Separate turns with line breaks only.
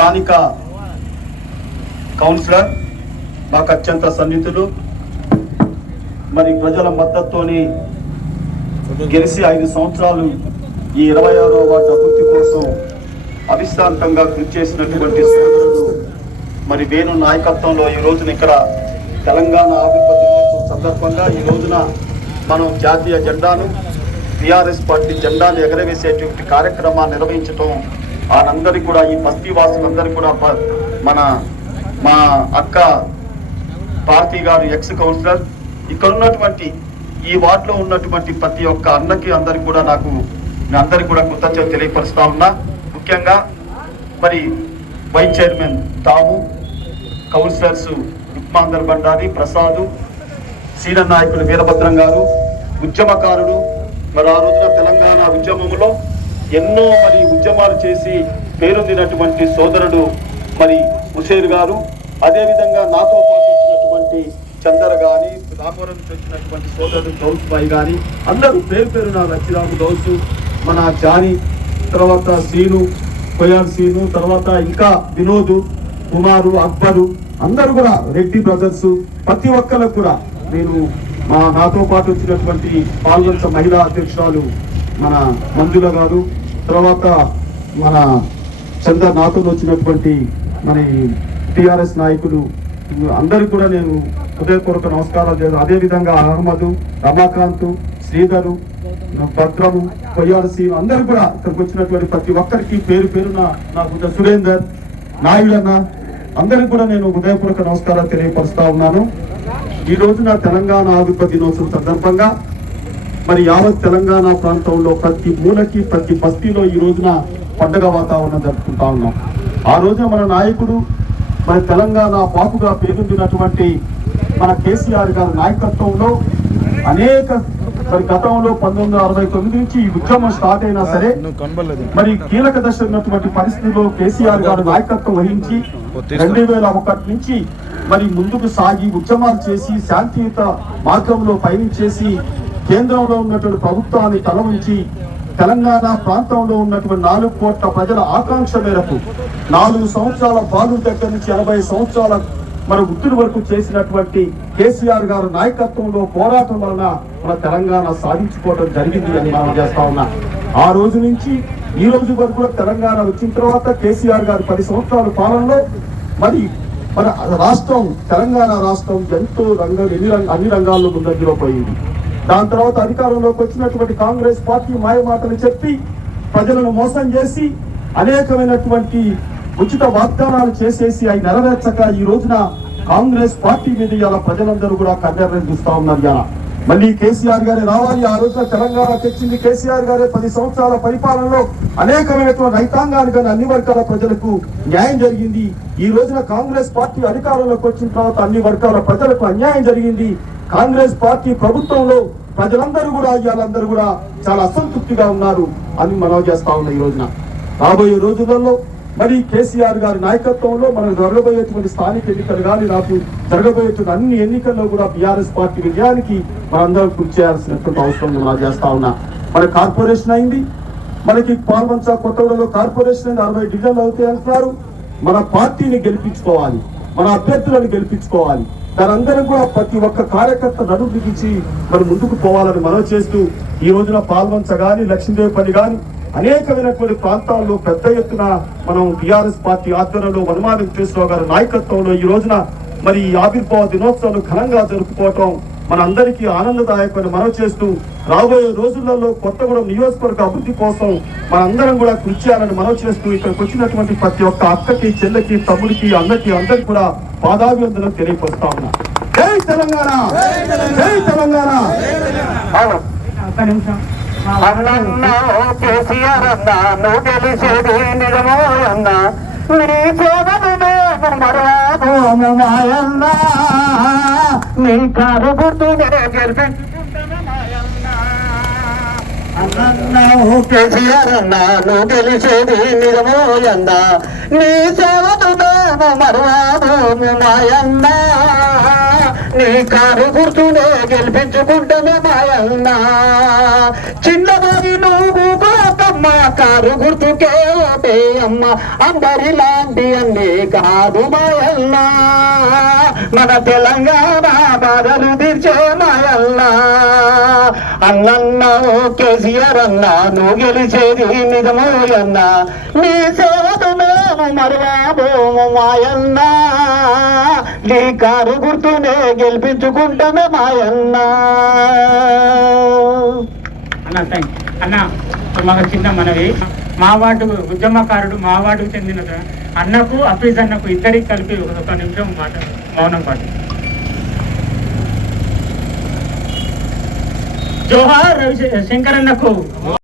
స్థానిక కౌన్సిలర్ మాకు అత్యంత సన్నిహితులు. మరి ప్రజల మద్దతుతోని గెలిచి ఐదు సంవత్సరాలు ఈ ఇరవై ఆరో వార్డు అభివృద్ధి కోసం అవిశ్రాంతంగా కృషి చేసినటువంటి సోదరుడు మరి వేణు నాయకత్వంలో ఈ రోజున ఇక్కడ తెలంగాణ ఆవిర్భావ దినోత్సవం సందర్భంగా ఈ రోజున మనం జాతీయ జెండాను టిఆర్ఎస్ పార్టీ జెండాను ఎగరవేసేటువంటి కార్యక్రమాన్ని నిర్వహించటం వారందరికీ కూడా ఈ బస్తీ వాసులందరికీ కూడా ప- మన మా అక్క పార్టీ గారు ఎక్స్ కౌన్సిలర్ ఇక్కడ ఉన్నటువంటి ఈ వార్డులో ఉన్నటువంటి ప్రతి ఒక్క అన్నకి అందరికి కూడా నాకు మీ అందరికి కూడా కృతజ్ఞత తెలియపరుస్తా ఉన్నా. ముఖ్యంగా మరి వైస్ చైర్మన్ తాము కౌన్సిలర్స్ రుక్మాందర్ బండారి ప్రసాద్ సీనియర్ నాయకులు వీరభద్రం గారు ఉద్యమకారుడు మరి ఆ రోజున తెలంగాణ ఉద్యమంలో ఎన్నో మరి ఉద్యమాలు చేసి పేరొందినటువంటి సోదరుడు మరి హుసేర్ గారు అదేవిధంగా నాతో పాటు వచ్చినటువంటి చందర్ గాని రామవరం నుంచి వచ్చినటువంటి సోదరుడు గౌస్ బాయ్ గాని అందరూ పేరు పేరు నా రచిరాము గౌసు మన జాని తర్వాత సీను కొయ్యాల్ సీను తర్వాత ఇంకా వినోదు కుమారు అక్బరు అందరూ కూడా రెడ్డి బ్రదర్స్ ప్రతి ఒక్కరికి కూడా నేను మా నాతో పాటు వచ్చినటువంటి పాల్గొంచ మహిళా అధ్యక్షురాలు మన మంజుల గారు తర్వాత మన చంద్ర నాతో వచ్చినటువంటి మన టిఆర్ఎస్ నాయకులు అందరికి కూడా నేను హృదయపూర్వక నమస్కారాలు చేస్తాను అదేవిధంగా అహ్మదు అహ్మద్ రమాకాంత్ శ్రీధరు భద్రము కొయ్యాలసి అందరూ కూడా ఇక్కడికి వచ్చినటువంటి ప్రతి ఒక్కరికి పేరు పేరున నా సురేందర్ నాయుడన్న అందరికి కూడా నేను హృదయపూర్వక నమస్కారాలు తెలియపరుస్తా ఉన్నాను. ఈ రోజున తెలంగాణ ఆధిపతి దినోత్సవం సందర్భంగా మరి యావత్ తెలంగాణ ప్రాంతంలో ప్రతి మూలకి ప్రతి బస్తీలో ఈ రోజున పండగ వాతావరణం జరుపుకుంటా ఉన్నాం. ఆ రోజున మన నాయకుడు మన తెలంగాణ బాపుగా పేరొందినటువంటి మన కేసీఆర్ గారి నాయకత్వంలో అనేక మరి గతంలో పంతొమ్మిది వందల అరవై తొమ్మిది నుంచి ఈ ఉద్యమం స్టార్ట్ అయినా సరే మరి కీలక దశ ఉన్నటువంటి పరిస్థితుల్లో కేసీఆర్ గారు నాయకత్వం వహించి రెండు వేల ఒకటి నుంచి మరి ముందుకు సాగి ఉద్యమాలు చేసి శాంతియుత మార్గంలో పయనించేసి కేంద్రంలో ఉన్నటువంటి ప్రభుత్వాన్ని తల ఉంచి తెలంగాణ ప్రాంతంలో ఉన్నటువంటి నాలుగు కోట్ల ప్రజల ఆకాంక్ష మేరకు నాలుగు సంవత్సరాల బాలు దగ్గర నుంచి ఎనభై సంవత్సరాల మన వృత్తుల వరకు చేసినటువంటి కేసీఆర్ గారు నాయకత్వంలో పోరాటం వలన మన తెలంగాణ సాధించుకోవడం జరిగింది అని మనం చేస్తా ఉన్నా. ఆ రోజు నుంచి ఈ రోజు వరకు కూడా తెలంగాణ వచ్చిన తర్వాత కేసీఆర్ గారు పది సంవత్సరాల పాలనలో మరి మన రాష్ట్రం తెలంగాణ రాష్ట్రం ఎంతో రంగ ఎన్ని రంగ అన్ని రంగాల్లో ముందంజలో పోయింది. దాని తర్వాత అధికారంలోకి వచ్చినటువంటి కాంగ్రెస్ పార్టీ మాయమాటలు చెప్పి ప్రజలను మోసం చేసి అనేకమైనటువంటి ఉచిత వాగ్దానాలు చేసేసి అవి నెరవేర్చక ఈ రోజున కాంగ్రెస్ పార్టీ మీద ఇలా ప్రజలందరూ కూడా కన్నెర్రని చూస్తా ఉన్నారు ఇలా మళ్ళీ కేసీఆర్ గారే రావాలి. ఆ రోజున తెలంగాణ తెచ్చింది కేసీఆర్ గారే పది సంవత్సరాల పరిపాలనలో అనేకమైనటువంటి రైతాంగానికి కానీ అన్ని వర్గాల ప్రజలకు న్యాయం జరిగింది. ఈ రోజున కాంగ్రెస్ పార్టీ అధికారంలోకి వచ్చిన తర్వాత అన్ని వర్గాల ప్రజలకు అన్యాయం జరిగింది. కాంగ్రెస్ పార్టీ ప్రభుత్వంలో ప్రజలందరూ కూడా ఇవాళందరూ కూడా చాలా అసంతృప్తిగా ఉన్నారు అని మనం చేస్తా ఉన్న ఈ రోజున. రాబోయే రోజులలో మరి కేసీఆర్ గారి నాయకత్వంలో మనం జరగబోయేటువంటి స్థానిక ఎన్నికలు కానీ నాకు జరగబోయేటువంటి అన్ని ఎన్నికల్లో కూడా బీఆర్ఎస్ పార్టీ విజయానికి మనందరం కృషి చేయాల్సినటువంటి అవసరం మనం చేస్తా ఉన్నా. మన కార్పొరేషన్ అయింది. మనకి పాల్వంచ కొత్తగూడలో కార్పొరేషన్ అయింది. అరవై డివిజన్లు అవుతాయి అంటున్నారు. మన పార్టీని గెలిపించుకోవాలి. మన అభ్యర్థులను గెలిపించుకోవాలి. వారందరం కూడా ప్రతి ఒక్క కార్యకర్త నడుము బిగించి మరి ముందుకు పోవాలని మనం చేస్తూ ఈ రోజున పాల్వంచ గాని లక్ష్మీదేవి గాని అనేకమైనటువంటి ప్రాంతాల్లో పెద్ద ఎత్తున మనం టిఆర్ఎస్ పార్టీ ఆధ్వర్యంలో వనమా వెంకటేశ్వరరావు గారి నాయకత్వంలో ఈ రోజున మరి ఈ ఆవిర్భావ దినోత్సవాలు ఘనంగా జరుపుకోవటం మనందరికీ ఆనందదాయకమైన మనం చేస్తూ రాబోయే రోజులలో కొత్తగూడెం నియోజకవర్గ అభివృద్ధి కోసం మనందరం కూడా కృషి చేయాలని మనం చేస్తూ ఇక్కడికి వచ్చినటువంటి ప్రతి ఒక్క అక్కకి చెల్లెకి తమ్ముడికి అందరికీ అందరికి కూడా పాదాభివందనం తెలియపరుస్తా ఉన్నా. జై తెలంగాణ! జై తెలంగాణ!
అన్నా కేసీఆర్ అన్నా నువ్వు గెలిచేది నిజమో అన్నా నీ సేవలు మేము మరవాదు మాయన్నా నీ కారు గుర్తునే గెలిపించుకుంటాను మాయన్నా అన్నావు కేసీఆర్ అన్నా నువ్వు నిజమో అన్నా నీ సేవలు మరవాదు మాయన్నా. నీ కారు గుర్తునే కారు గుర్తుకే ఓటే అమ్మ. అందరి లాంటి అన్ని కాదు మాయల్ల. మన తెలంగాణ బాధలు తీర్చే మాయల్ల. అన్నన్న ఓ కేసీఆర్ అన్న నువ్వు గెలిచేది నిజమో అన్న. నీ సేవను మేము మరవాబోము మాయన్న. నీ కారు గుర్తునే గెలిపించుకుంటామే మాయన్న.
అన్న థ్యాంక్ అన్న మాకు చిన్న మనవి. మా వార్డు ఉద్యమకారుడు మా వార్డుకు చెందిన అన్నకు అఫీజ్ అన్నకు ఇద్దరికి కలిపి ఒక నిమిషం మాట మౌనం పాటు. జోహార్ రవి శంకర్ అన్నకు